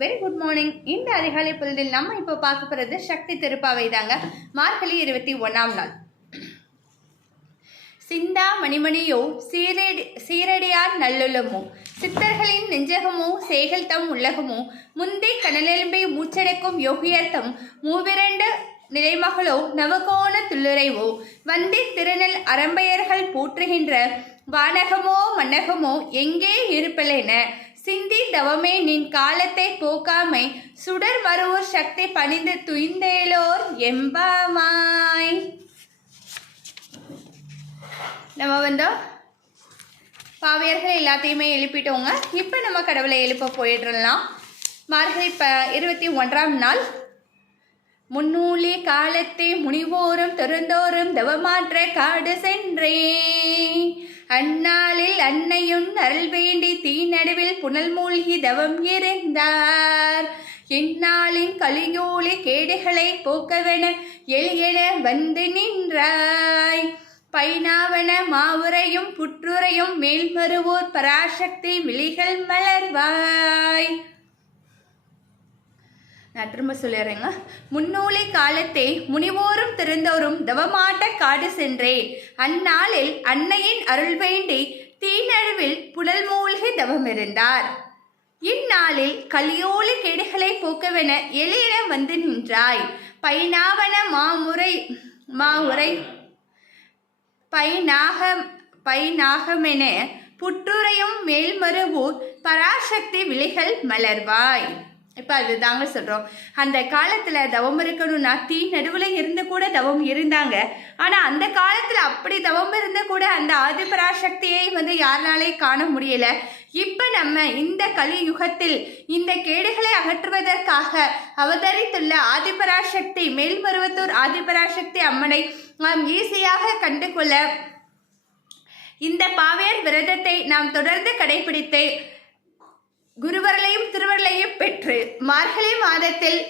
Very good morning. இந்த அதிகாலை பொழுதில் நம்ம இப்போ பார்க்க போகிறது சக்தி திருப்பாவை தாங்க. மார்கழி 21ஆம் நாள். சிந்தா மணிமணியோ சீரடியார் நல்லுளமோ சித்தர்களின் நெஞ்சகமோ சேகல் தம் உள்ளகமோ முந்தி கனலெலும்பை மூச்சடைக்கும் யோகியர்த்தம் மூவிரண்டு நிலைமகளோ நவகோண துள்ளுரைவோ வந்தி திருநெல் அரம்பையர்கள் போற்றுகின்ற வானகமோ மன்னகமோ எங்கே இருப்பலென சிந்தி தவமே நின் காலத்தை போக்காமை சுடர் மறுவோர் சக்தி பணிந்து துய்ந்தேலோர் எம்பாமாய். நம்ம பாவையர்கள் எல்லாத்தையுமே எழுப்பிட்டோங்க. இப்போ நம்ம கடவுளை எழுப்ப போயிடலாம். மார்கழி 21ஆம் நாள். முன்னூலி காலத்தை முனிவோரும் திறந்தோறும் தவமாற்ற காடு சென்றே அந்நாளில் அன்னையும் அருள் வேண்டி தீநடுவில் புனல் மூழ்கி தவம் இருந்தார். இந்நாளின் கலியோலி கேடுகளை போக்கவென எளியென வந்து நின்றாய். பைனாவன மாவுரையும் புற்றுரையும் மேல்மருவோர் பராசக்தி விழிகள் மலர்வாய். நான் திரும்ப சொல்லிடுறேங்க. முன்னூலி காலத்தை முனிவோரும் திறந்தோறும் தவமாட்ட காடு சென்றே அந்நாளில் அன்னையின் அருள் வேண்டி தீநடுவில் புனல் மூழ்கி தவம் இருந்தார். இந்நாளில் கலியோலி கேடுகளை போக்கவென எளியென வந்து நின்றாய். பைனாவன மாவுரை பைநாகமென புற்றுரையும் மேல்மருவூர் பராசக்தி விழிகள் மலர்வாய். இப்போ அது தாங்க சொல்கிறோம். அந்த காலத்தில் தவம் இருக்கணும்னா தீ நடுவில் இருந்து கூட தவம் இருந்தாங்க. ஆனால் அந்த காலத்தில் அப்படி தவம் இருந்து கூட அந்த ஆதிபராசக்தியை யாருனாலே காண முடியலை. இப்போ நம்ம இந்த கலியுகத்தில் இந்த கேடுகளை அகற்றுவதற்காக அவதரித்துள்ள ஆதிபராசக்தி மேல்மருவத்தூர் ஆதிபராசக்தி அம்மனை நாம் ஈஸியாக கண்டு கொள்ள இந்த பாவையர் விரதத்தை நாம் தொடர்ந்து கடைபிடித்து குருவர்களையும் திருவர்களையும் பெற்று மார்கழி மாதத்தில்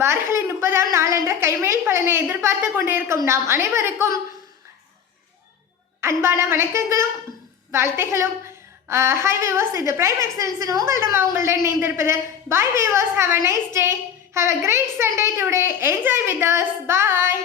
மார்கழி 30ஆம் நாள் என்ற கைமேல் பலனை எதிர்பார்த்து கொண்டிருக்கும் நாம் அனைவருக்கும் அன்பான வணக்கங்களும் வாழ்த்துகளும். ஹை வியூவர்ஸ், இது பிரைம் எக்ஸலன்ஸ் உங்களிடம் இணைந்திருப்பது. Bye viewers, have a nice day, have a great Sunday today, enjoy with us. Bye.